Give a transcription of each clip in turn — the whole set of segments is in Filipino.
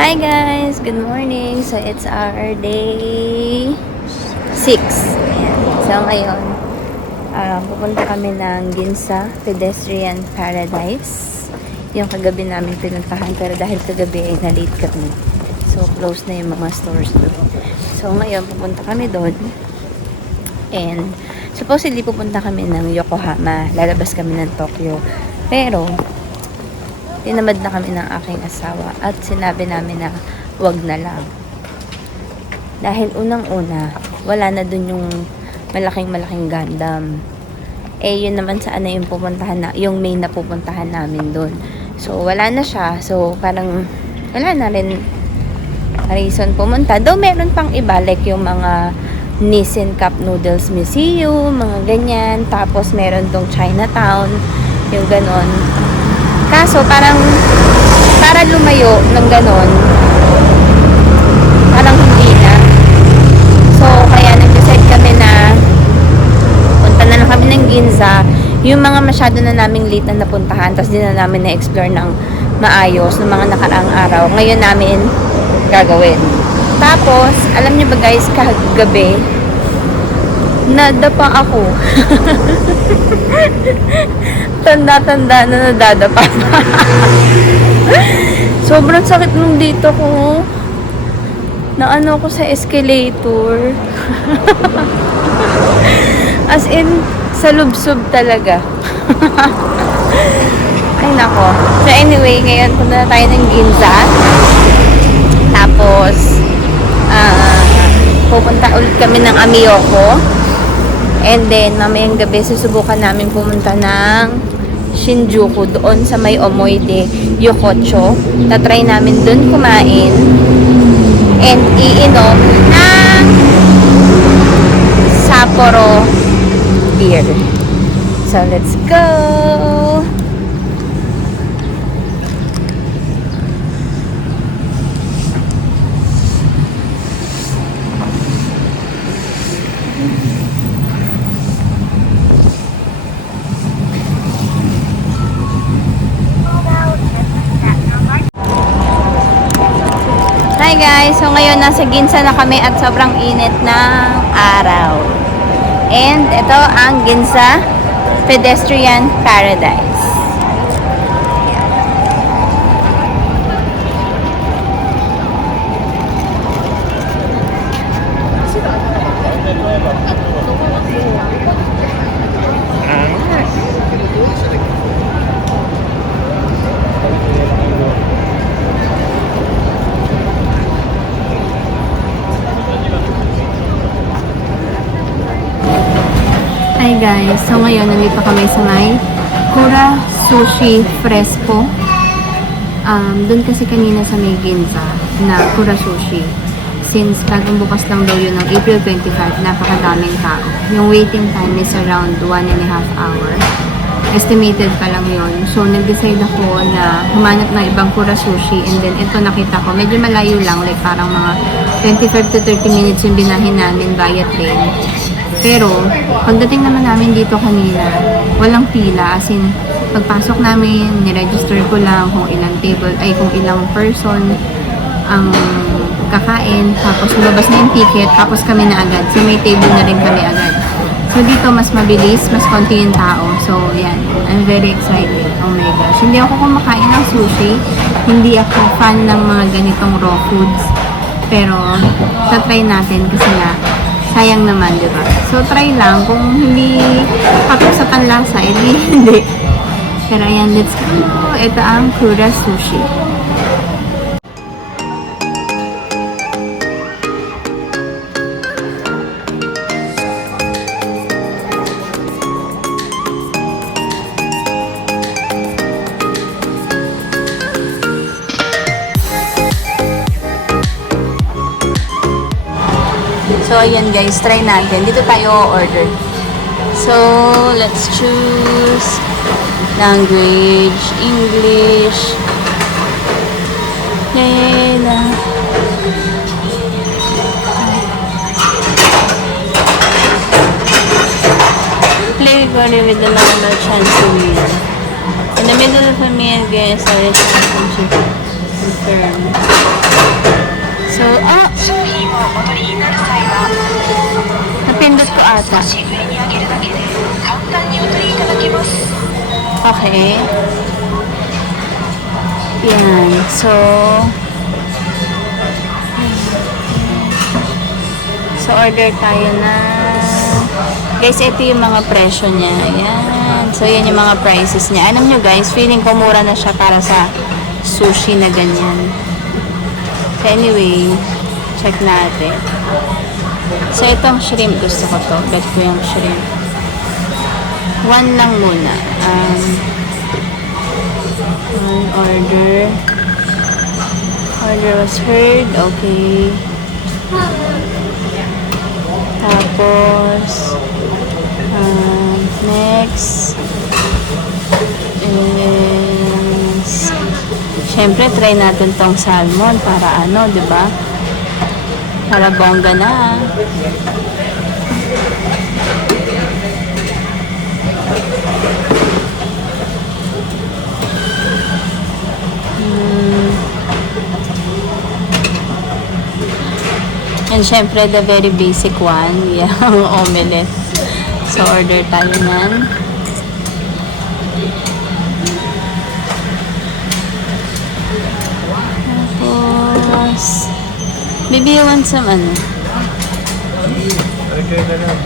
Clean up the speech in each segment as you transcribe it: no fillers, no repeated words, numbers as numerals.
Hi guys! Good morning! So, it's our day 6. Ayan. So, ngayon, pupunta kami ng Ginza Pedestrian Paradise. Yung kagabi namin pinuntahan, pero dahil kagabi ay na-late kami. So, close na yung mga stores doon. So, ngayon, pupunta kami doon. And, supposedly, pupunta kami ng Yokohama. Lalabas kami ng Tokyo. Pero, tinamad na kami ng aking asawa at sinabi namin na wag na lang. Dahil unang-una, wala na dun yung malaking Gundam. Eh, yun naman saan na yung pupuntahan na, yung main na pupuntahan namin dun. So, wala na siya. So, parang, wala na rin reason pumunta. Though, meron pang iba, like yung mga Nissin Cup Noodles Museum, mga ganyan. Tapos, meron dong Chinatown, yung ganon. Kaso, parang, para lumayo ng ganon, parang hindi na. So, kaya nag-decide kami na punta na lang kami ng Ginza. Yung mga masyado na naming late na napuntahan, tapos din na namin na-explore ng maayos ng mga nakaraang araw. Ngayon namin gagawin. Tapos, alam niyo ba guys, kagabi, nadapa ako. Tanda-tanda na nadadapa. Sobrang sakit nung dito ko. Naano ko sa escalator. As in, sa lubsob talaga. Ay nako. So anyway, ngayon punta na tayo ng Ginza. Tapos, pupunta ulit kami ng Amiyoko. And then, mamayang gabi, susubukan namin pumunta ng Shinjuku, doon sa may Omoide Yokocho. Tatry namin doon kumain and iinom ng Sapporo beer. So, let's go! Hi guys! So ngayon nasa Ginza na kami at sobrang init ng araw. And ito ang Ginza Pedestrian Paradise. Hi guys, so ngayon nandito kami sa may Kura Sushi Fresco. Doon kasi kanina sa may Ginza na Kura Sushi. Since bagong bukas lang daw yun ng April 25, napakadaming tao. Yung waiting time is around 1.5 hours. Estimated pa lang yun. So nag-decide ako na humanap ng ibang Kura Sushi and then ito nakita ko, medyo malayo lang, like parang mga 25 to 30 minutes yung binahin namin via train. Pero, pagdating naman namin dito kanina, walang pila. As in, pagpasok namin, niregister ko lang kung ilang table, ay kung ilang person ang kakain. Tapos, lumabas na yung ticket, tapos kami na agad. So, may table na rin kami agad. So, dito mas mabilis, mas konti yung tao. So, yan. I'm very excited. Oh my gosh. Hindi ako kumakain ng sushi. Hindi ako fan ng mga ganitong raw foods. Pero, tatry natin kasi nga, sayang naman, di ba? So, try lang. Kung hindi patok sa panlasa, hindi. Pero ayan, let's go. Ito ang Kura Sushi. So, ayan guys, try natin. Dito tayo order. So, let's choose language, English. Play Gordon with the normal chance to win. In the middle of the meal, guys, there is some chicken. Confirm. So, napindot ko ata. Okay. Yan. So, order tayo na. Guys, ito yung mga presyo niya. Ayan. So, yan yung mga prices niya. Alam nyo guys, feeling ko mura na siya para sa sushi na ganyan. So, anyway, check natin. So, itong shrimp. Gusto ko to. Bet ko yung shrimp. One lang muna. One order. Order was heard. Okay. Tapos, next is, syempre, try natin tong salmon para ano, di ba? Para bongga na. And syempre, the very basic one, yung omelette. So, order tayo nan. Tapos, maybe you want some ano? Order ka lang.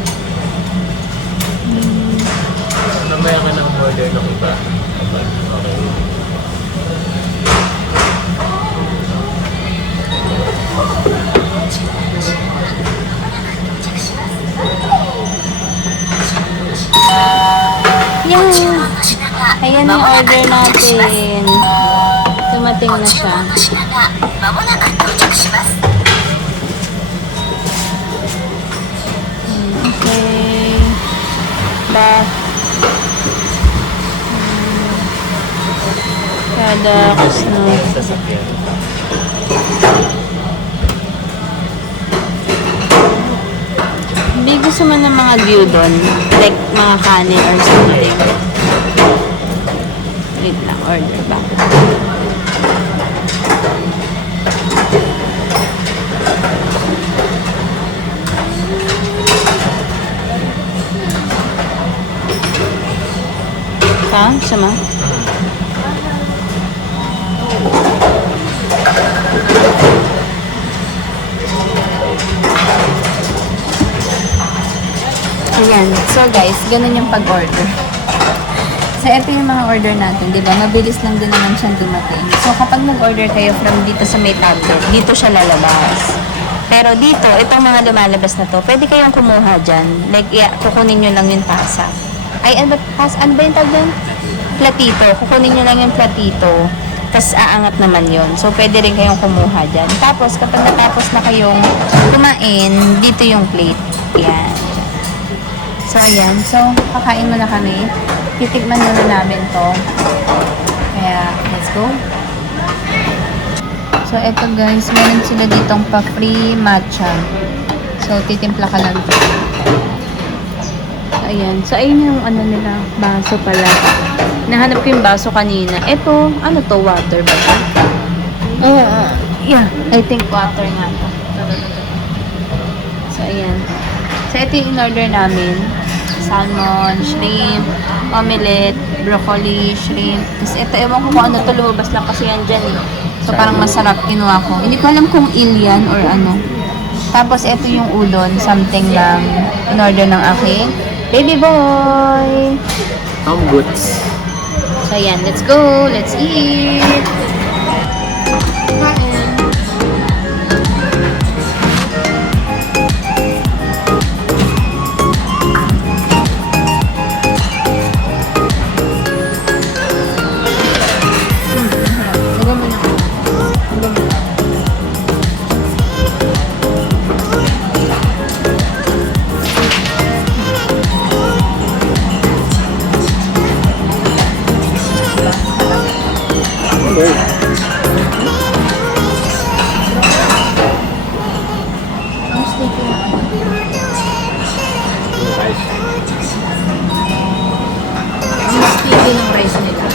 Namaya ka ng order ng iba. Okay. Yan! Ayan yung order natin. Dumating na siya. Okay. Back. Products na. Sasakyan. Hindi gusto mo ng mga gyudon, like mga kanin or something. Wait lang, order ba? Sama? Ayan. So guys, ganun yung pag-order. So ito yung mga order natin, di ba? Mabilis lang din naman siyang dumating. So kapag nag-order kayo from dito sa may tablet, dito siya lalabas. Pero dito, itong mga lumalabas na to, pwede kayong kumuha dyan. Like, kukunin nyo lang yung tasa. Ay, ano ba yung tag doon? Platito. Kukunin nyo lang yung platito. Tapos aangat naman yon. So, pwede rin kayong kumuha dyan. Tapos, kapag natapos na kayong kumain, dito yung plate. Yan. So, ayan. So, kakain muna kami. Titikman muna namin to. Kaya, let's go. So, eto guys, meron sila ditong pa-free matcha. So, titimpla ka lang. So, ayan. So, ayun yung ano nila, baso pala. Nahanap ko yung baso kanina. Eto, ano to, water ba ito? Yeah, I think water nga to. So, ayan. So, ito yung in-order namin. Salmon, shrimp, omelette, broccoli, shrimp. Tapos ito, ewan ko kung ano to, lumabas lang kasi yan dyan eh. So, parang masarap kinuha ko. Hindi ko alam kung Ilian or ano. Tapos, ito yung udon. Something lang in-order ng aking baby boy. Goods. So, ayan. Let's go. Let's eat. Kain. Sticky ng rice nila.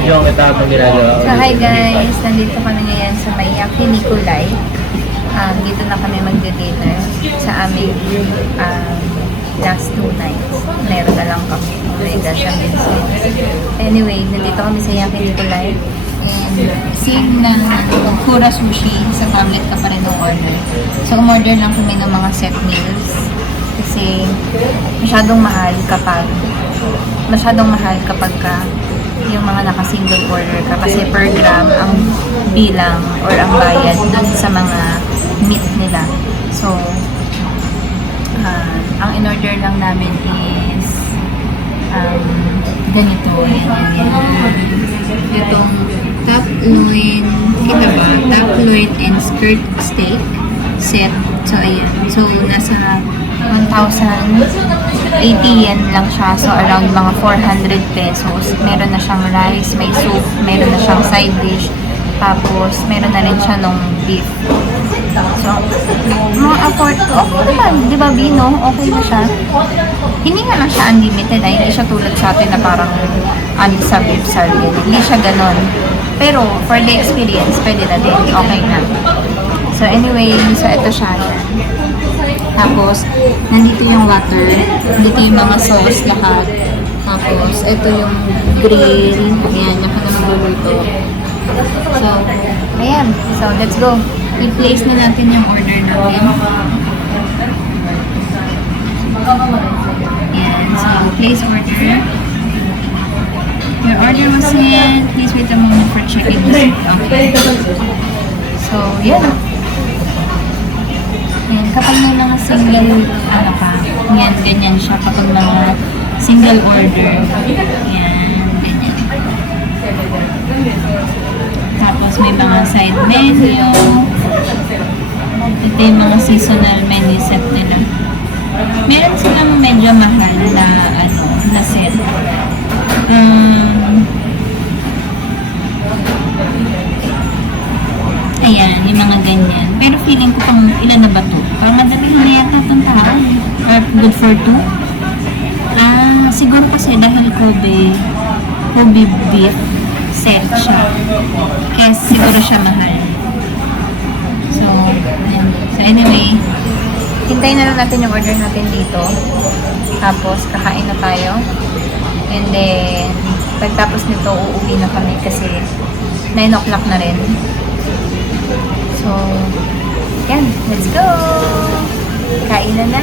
Binibidyo kita habang ginagawa ko. So hi guys, nandito kami ngayon sa may Yaki Nikolai. Dito na kami magdi-dinner sa aming last 2 nights. Meron na lang kami. Oh my gosh, amazing. Anyway, nandito kami sa Yaki Nikolai. And same na Kura Sushi, sa tablet ka pa rin ng order. So umorder lang kami ng mga set meals. Kasi masyadong mahal kapag ka yung mga naka-single order ka kasi per gram ang bilang or ang bayad dun sa mga meat nila. So, ang in-order lang namin is ganito. Itong top loin, kita ba? Top loin and skirt steak set. So, ayan. So, nasa 1,080 yen lang siya. So, around mga 400 pesos. Meron na siyang rice, may soup, meron na siyang side dish. Tapos, meron na rin siya nung beef. So, mga afford, okay naman. Di ba, Bino? Okay na siya. Hindi nga lang siya unlimited. Ay, hindi siya tulad sa atin na parang sa beef sardine. Hindi siya ganon. Pero, for the experience, pwede na din. Okay na. So, anyway, so ito siya. Tapos, nandito yung water. Nandito yung mga sauce lahat. Tapos, ito yung grill. Ayan, yung ka na magluluto. So, ayan. So, let's go. I-place na natin yung order natin. Ayan. So, place order. Your order was sent. Please wait a moment for checking this. Okay. So, yan. Yan. Kapag may mga single, yan, ganyan siya. Kapag mga single order. Yan, ganyan. Tapos may mga side menu. Ito yung mga seasonal menu set nila. Meron silang medyo mahal na, na set. Ayan, yung mga ganyan. Pero feeling ko pang ilan na ba to? Parang madami na yata itong tao. Good for 2? Siguro kasi dahil Kobe beef set siya. Kaya siguro siya mahal. So, ayan. So anyway, hintayin na lang natin yung order natin dito. Tapos, kakain na tayo. And then, pagtapos nito, uuwi na kami kasi 9 o'clock na rin. So, yan. Let's go! Kain na na!